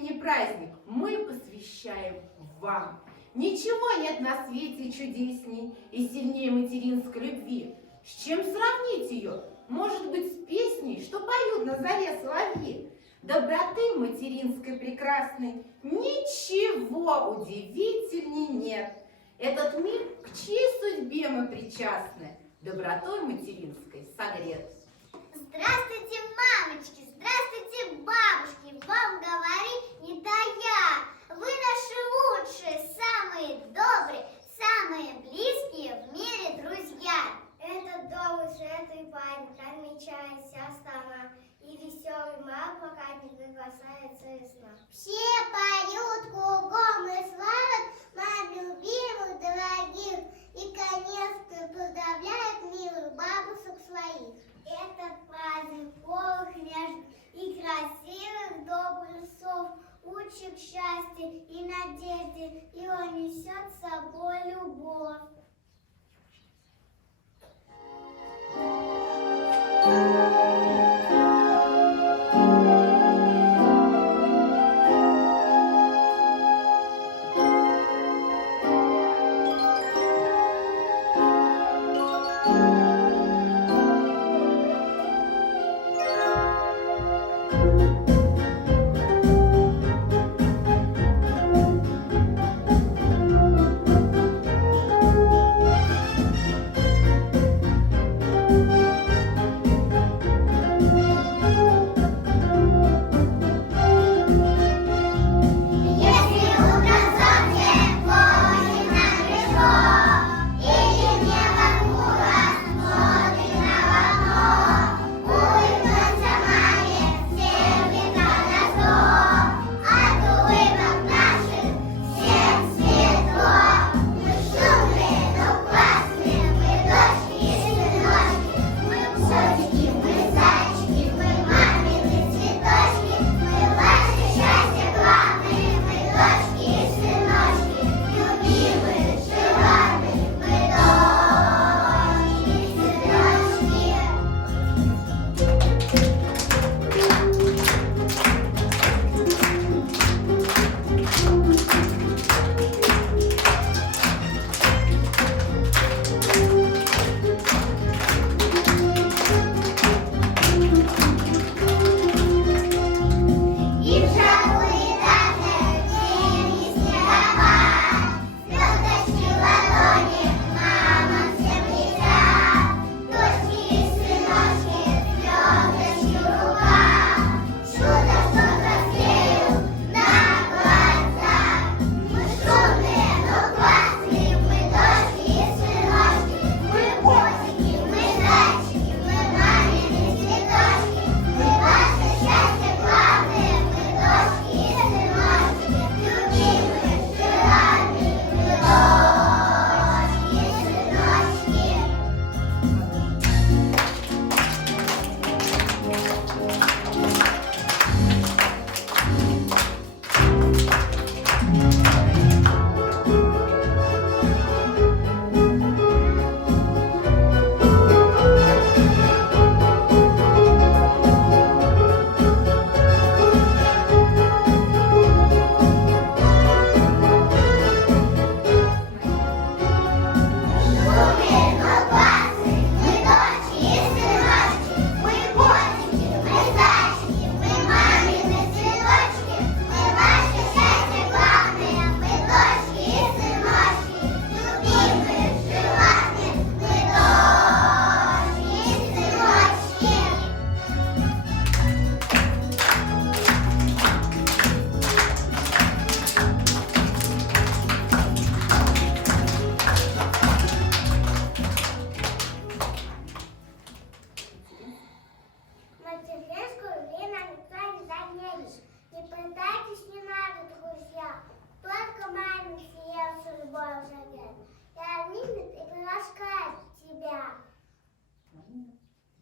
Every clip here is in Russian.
искренний праздник мы посвящаем вам. Ничего нет на свете чудесней и сильнее материнской любви. С чем сравнить ее? Может быть, с песней, что поют на заре соловьи. Доброты материнской прекрасной ничего удивительней нет. Этот мир, к чьей судьбе мы причастны, добротой материнской согрет. Здравствуйте, мамочки, здравствуйте, бабушки, вам говорит не тая. Вы наши лучшие, самые добрые, самые близкие в мире друзья. Этот добрый, светлый праздник отмечает вся страна, и веселый май пока не приглашается весна. Все поют, кругом и славят моих любимых, дорогих, и, конечно, поздравляют милых бабушек своих. Этот праздник полных нежных и красивых добрых слов учит счастье и надежде, и он несет с собой любовь.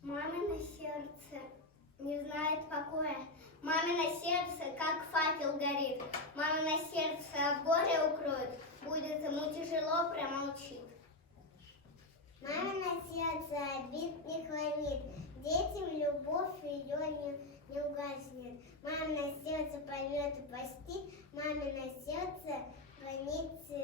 Мамино сердце не знает покоя. Мамино сердце, как факел горит. Мамино сердце от горя укроет. Будет ему тяжело, промолчит. Мамино сердце обид не хранит. Детям любовь ее не угаснет. Мамино сердце поймет и простит, мамино сердце границы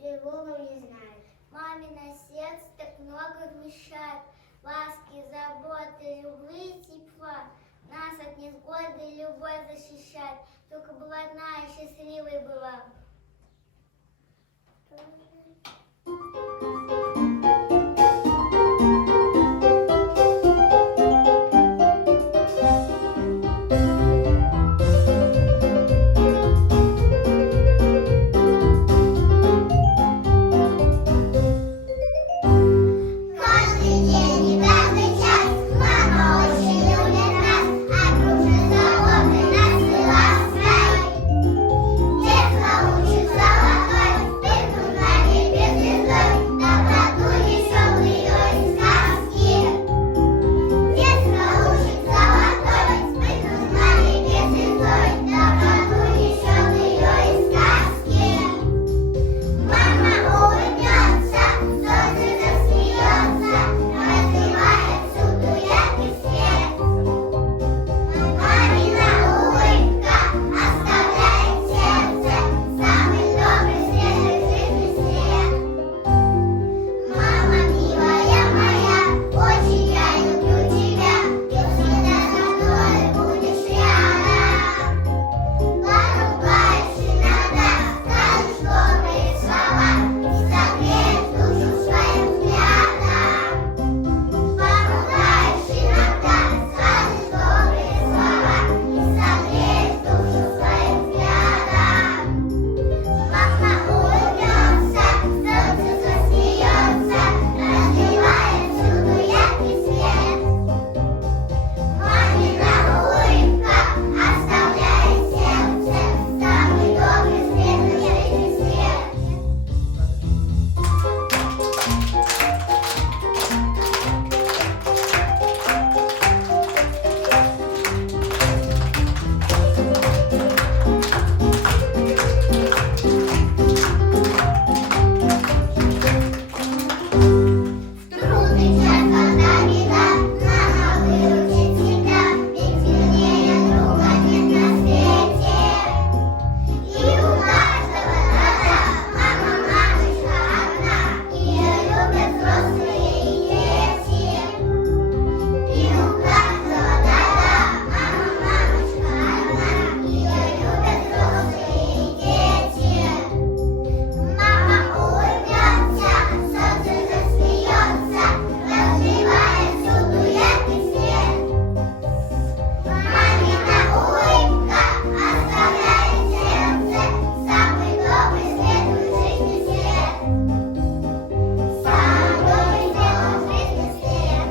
тревогам не знает. Мамино сердце так много вмещает, ласки, заботы, любви, тепла. Нас от невзгоды любовь защищает, только была одна и счастливой была. Каждый день и каждый час мама очень любит нас, а дружной заботой нас вела в рай. Детство учит золотой, вспыхнул на небе звездой, доброту несем ее из сказки. Детство учит золотой, вспыхнул на небе звездой, доброту несем ее из сказки. Мама улыбнется, солнце засмеется, разливает всюду яркий свет. Мамина улыбка оставляет в сердце самый добрый, светлый жизни свет. Мама, милая моя, очень я люблю тебя, ты всегда со мной будешь рядом. Поругаешь иногда, скажешь добрые слова и согреешь душу своим взглядом. Поругаешь иногда, скажешь добрые слова и согреешь душу своим взглядом. Мама улыбнется, солнце засмеется, разливает всюду яркий свет. Мамина улыбка оставляет в сердце самый добрый, светлый жизни свет. В трудный час, когда беда, мама выручит всегда, ведь сильнее друга нет на свете. И у каждого дома мама, мамочка одна, ее любят взрослые и дети. И у каждого дома мама, мамочка одна, ее любят взрослые и дети. Мама улыбнется, солнце засмеется, разливает всюду яркий свет. Мамина улыбка оставляет в сердце самый добрый, светлый жизни свет. Самый добрый, светлый жизни свет.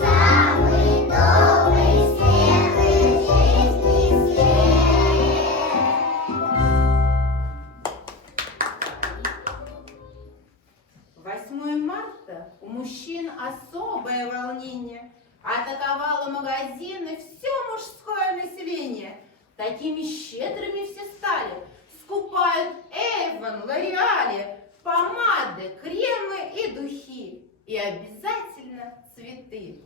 Самый добрый, светлый жизни свет. 8 марта у мужчин особое волнение. Атаковало магазины все мужское население. Такими щедрыми все стали. Скупают Эйвон, Лореале, помады, кремы и духи. И обязательно цветы.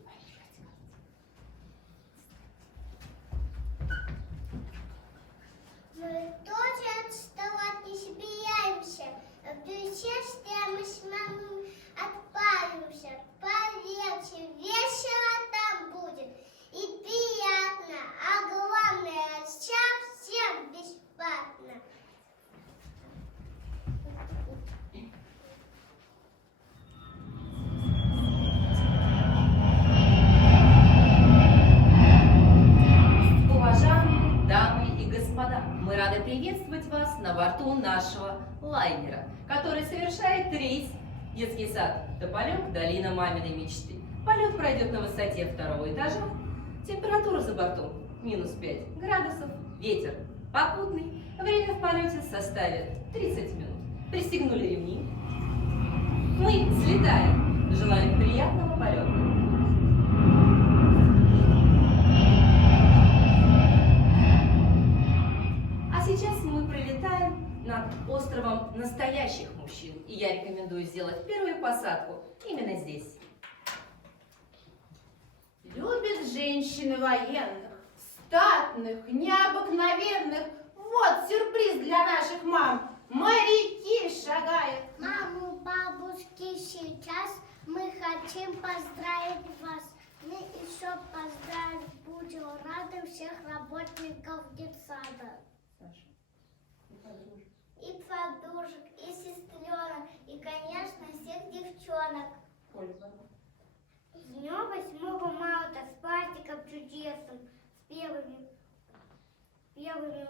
Мы тоже отставать не собираемся. В душе, что мы с мамой отправимся. Поверьте, весело там будет и приятно, а главное, совсем бесплатно. Уважаемые дамы и господа, мы рады приветствовать вас на борту нашего лайнера, который совершает рейс детский сад Тополек, долина маминой мечты. Полет пройдет на высоте 2-го этажа. Температура за бортом -5 градусов, ветер попутный. Время в полете составит 30 минут. Пристегнули ремни. Мы взлетаем. Желаем приятного полета. А сейчас мы пролетаем над островом настоящих мужчин. И я рекомендую сделать первую посадку именно здесь. Любит женщины военных, статных, необыкновенных. Вот сюрприз для наших мам. Моряки шагают. Маму, бабушки, сейчас мы хотим поздравить вас. Мы еще поздравить будем рады всех работников детсада. Саша, И подружек, и сестренок, и, конечно, всех девчонок. С днем 8 марта, с праздником чудесным, с первыми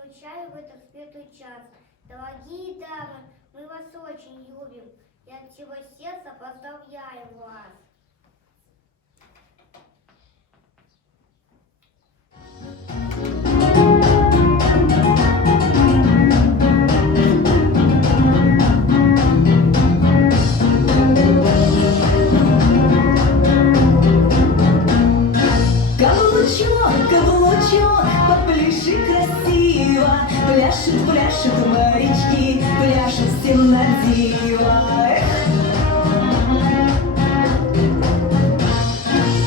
лучами в этот светлый час. Дорогие дамы, мы вас очень любим и от всего сердца поздравляем вас. Каблучок, каблучок, попляши красиво. Пляшут, пляшут морячки, пляшут всем на диво.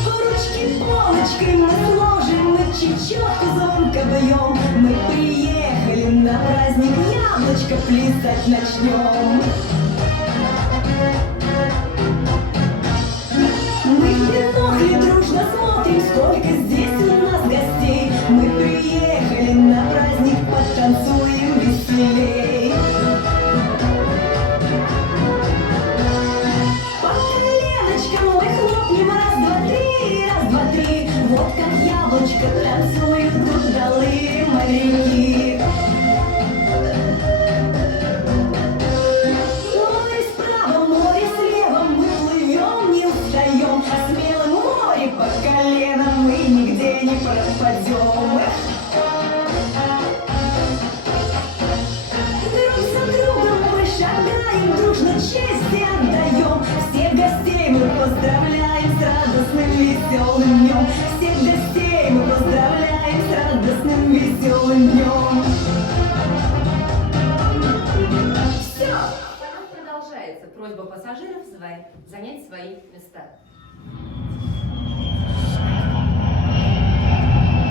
Ручки полочкой мы сложим, мы чечетку звонко бьем. Мы приехали на праздник, яблочко плясать начнем. Мы в бинокле дружно смотрим, сколько здесь у нас гостей. Мы приехали на праздник, потанцуем веселей. По коленочкам мы хлопнем, раз, два, три, раз, два, три. Вот как яблочко танцуют удалые моряки. Море справа, море слева, мы плывем, не устаем. А смелым море по колено мы нигде не пропадем. Друг за другом мы шагаем, дружно честь отдаем. Всех гостей мы поздравляем с радостным веселым днем. Всех гостей мы поздравляем с радостным веселым днем. Все. Полет продолжается. Просьба пассажиров занять свои места.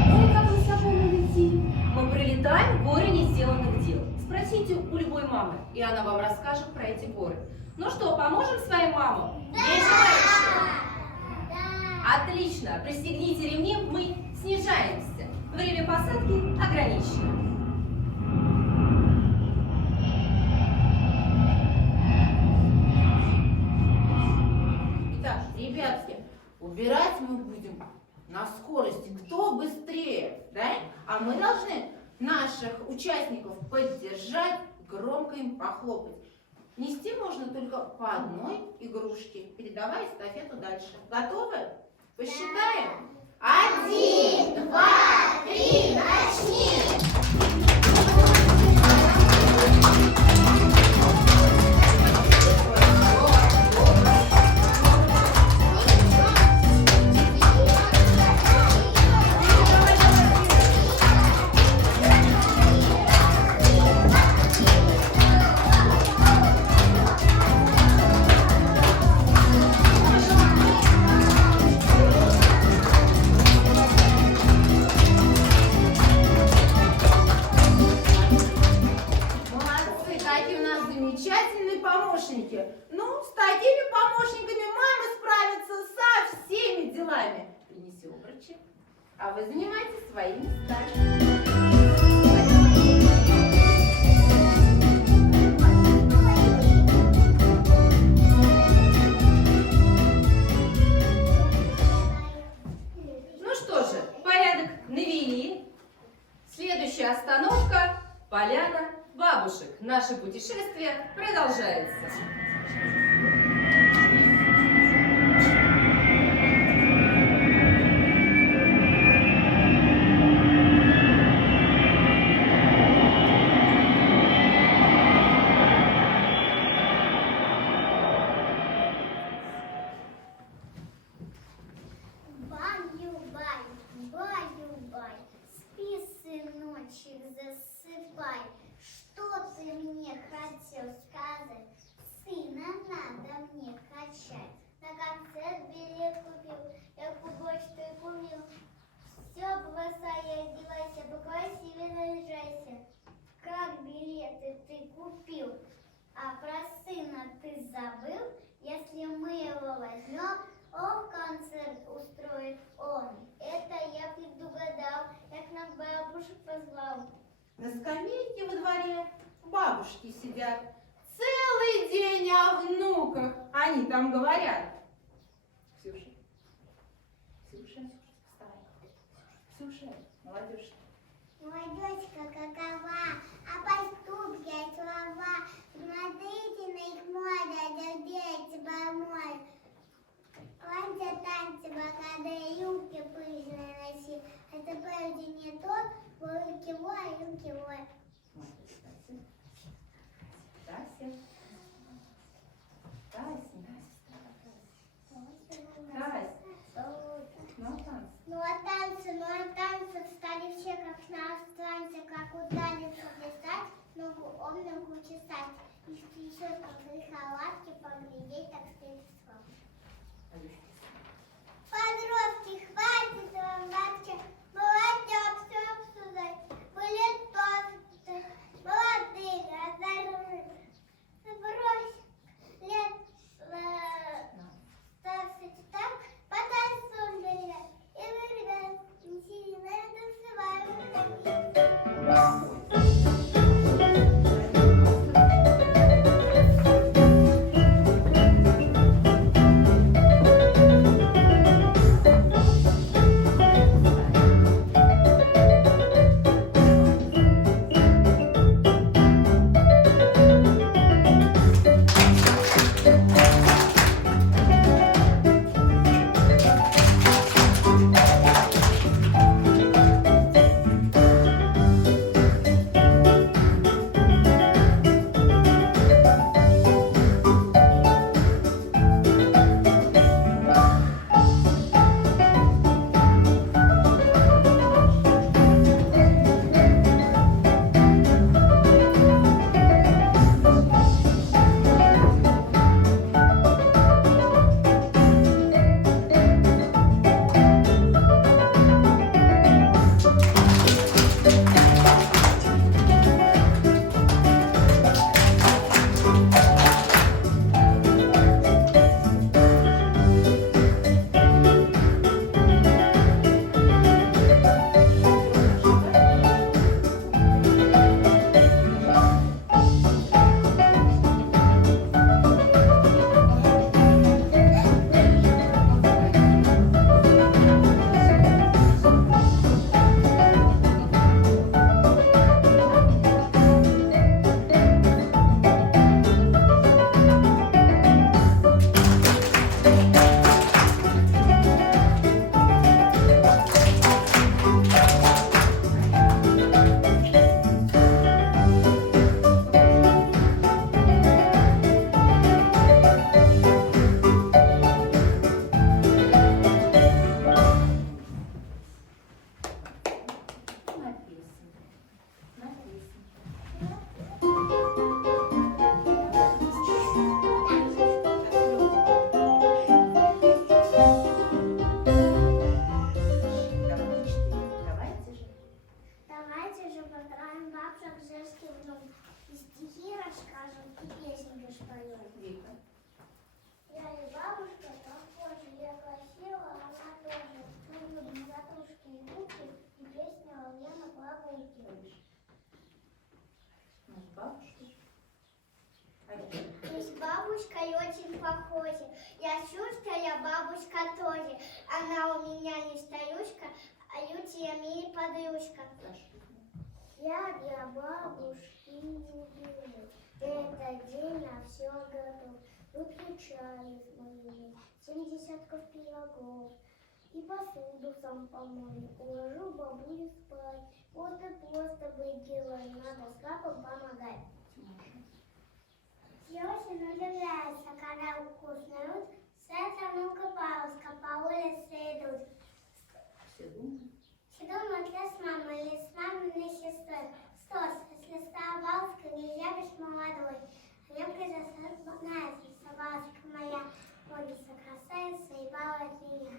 Ну и как высоко мы летим? Мы прилетаем в горы несделанных дел. Спросите у любой мамы, и она вам расскажет про эти горы. Ну что, поможем своим мамам? Есть желающие? Отлично. Пристегните ремни, мы снижаемся. Время посадки ограничено. Итак, ребятки, убирать мы будем на скорости. Кто быстрее, да? А мы должны наших участников поддержать, громко им похлопать. Нести можно только по одной игрушке, передавая эстафету дальше. Готовы? Посчитаем. 1, 2, 3, начни! Молодцы, какие у нас замечательные помощники. Ну, с такими помощниками мама справится со всеми делами. Принеси обручи, а вы занимайте свои места. Ну что же, порядок навели. Следующая остановка – Поляна бабушек. Наше путешествие продолжается. Баю-бай, баю-бай, спи, сыночек, засыпай. Что ты мне хотел сказать? Сына надо мне качать. На концерт билет купил, я кубок что и кумил. Все бросай и одевайся, покрасивее наряжайся. Как билеты ты купил, а про сына ты забыл? Если мы его возьмем, концерт устроит он. Это я предугадал, я к нам бабушек позвал. На скамейке во дворе бабушки сидят. Целый день о внуках они там говорят. Ксюша, Ксюша, вставай. Ксюша, молодежь. Молодежка какова, а поступки, а слова. Смотрите на их мода, дердеть помой. Платья, танцы, блокады, юбки пышные носи. А теперь уже не тот, руки вой, руки вой. Тася. Тася. Тася. Ну, а танцы? Ну а танцы встали все как на станции, как удариться плясать, ногу об ногу чесать. И еще как халатки поглядеть, так средства. Подростки, хватит вам вообще, молодежь все обсуждать. Были толстые, молодые, озорные. Брось лет старше так, потанцуем для ребят. И мы, ребят, интересно танцеваем. Бабушка очень похожа. Я шушка, я бабушка тоже. Она у меня не старушка, а Лютия мне подружка. Я для бабушки не беру. Этот день я все готов. Выпью чай с моими, 7 десятков пирогов. И посуду сам помою, уложу бабулю спать. Вот и просто быть героем, надо с папой помогать. Очень удивляется, когда вкусную с этого копалска по улице идут. Все думают, я с мамой или с маминой сестрой. Стос, если собака, нельзя быть молодой. А мне нравится собака моя, улица красавица и балует меня.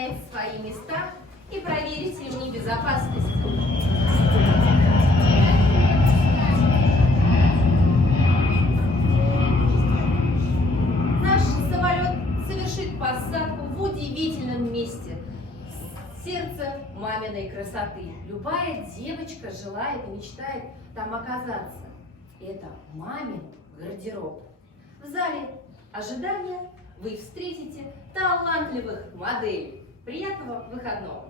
занять свои места и проверить ремни безопасности. Наш самолет совершит посадку в удивительном месте. Сердце маминой красоты. Любая девочка желает и мечтает там оказаться. Это мамин гардероб. В зале ожидания вы встретите талантливых моделей. Приятного выходного!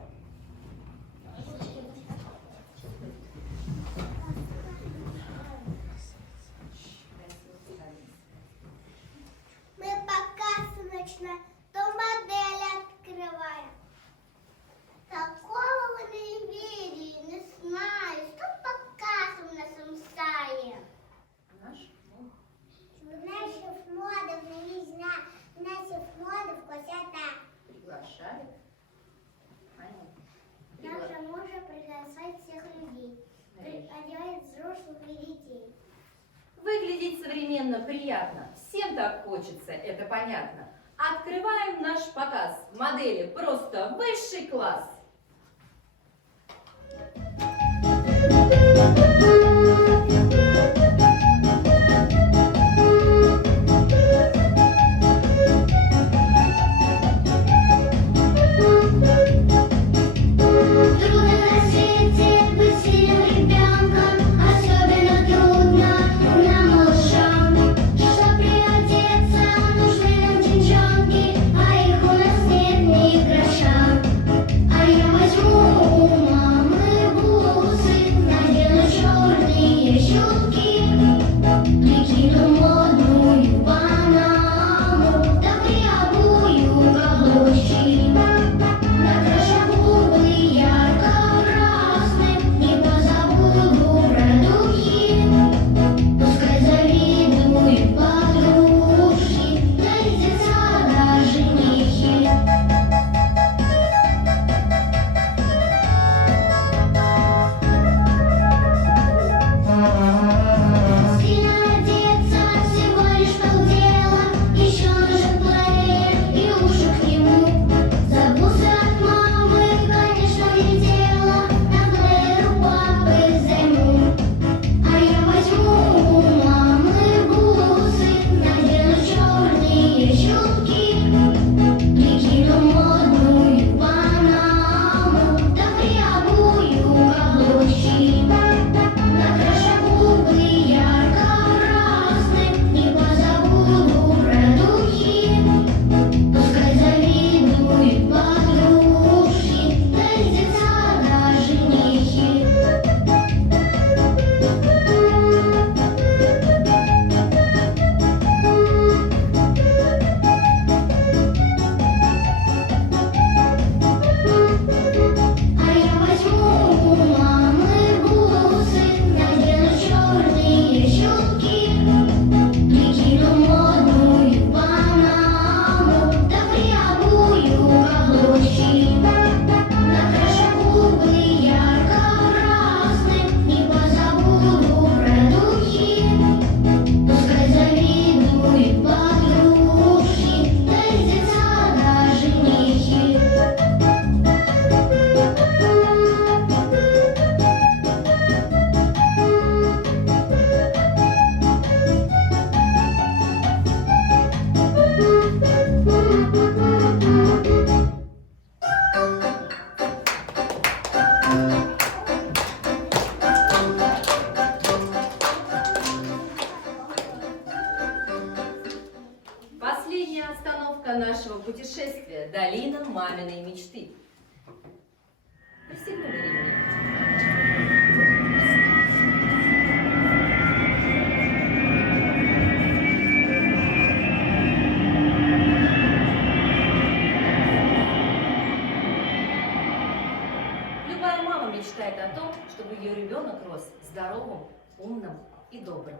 Мы пока срочно то модель открываем. Такого вы не видели, не знаю, что показ у нас в сае. Наших модов новизна, наших модов красота. Приглашали. Наша мужа приглашает всех людей, одевает взрослых и детей. Выглядеть современно приятно. Всем так хочется, это понятно. Открываем наш показ. Модели просто высший класс. Трудно на свете быть сильным ребенком, особенно трудно нам малышам. Чтоб приодеться, нужны нам деньжонки, а их у нас нет ни гроша. А я возьму у мамы бусы, надену черные щетки, прикину модную панаму, да приобую каблучки. Накрашу губы ярко-красным, не позабуду про духи. Пускай завидуют подружки, нарядятся даже женихи. Стильно одеться всего лишь полдела, еще нужен плеер и уши к нему. За бусы от мамы, конечно, летела, на плеер у папы займу. А я возьму у мамы бусы, надену черные щетки, прикину модную панаму, да приобую каблучки. Накрашу губы ярко-красным, не позабуду про духи. Пускай завидуют подружки, нарядятся даже женихи. А я возьму у мамы бусы, надену черные щетки, прикину модную панаму, да приобую каблучки. Накрашу губы ярко-красным, не позабуду про духи. Пускай завидуют подружки, нарядятся даже женихи. Последняя остановка нашего путешествия – долина маминой мечты. Пристегнули ремни. Любая мама мечтает о том, чтобы ее ребенок рос здоровым, умным и добрым.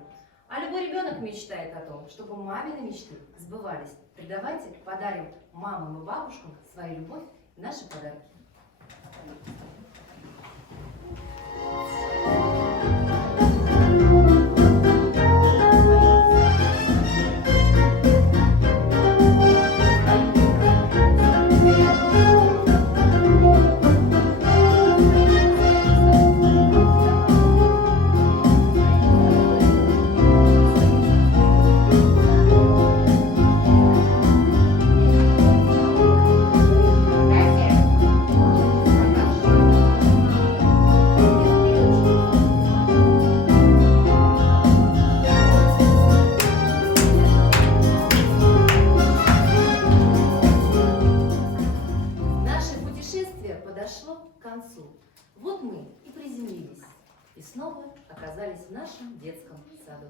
А любой ребенок мечтает о том, чтобы мамины мечты сбывались. Давайте подарим мамам и бабушкам свою любовь и наши подарки. путешествие подошло к концу. Вот мы и приземлились, и снова оказались в нашем детском саду.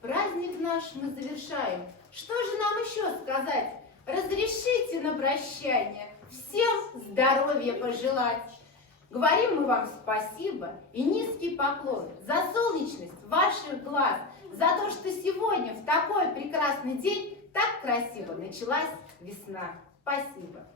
Праздник наш мы завершаем. Что же нам еще сказать? Разрешите на прощание всем здоровья пожелать. Говорим мы вам спасибо и низкий поклон за солнечность ваших глаз, за то, что сегодня в такой прекрасный день так красиво началась весна. Спасибо.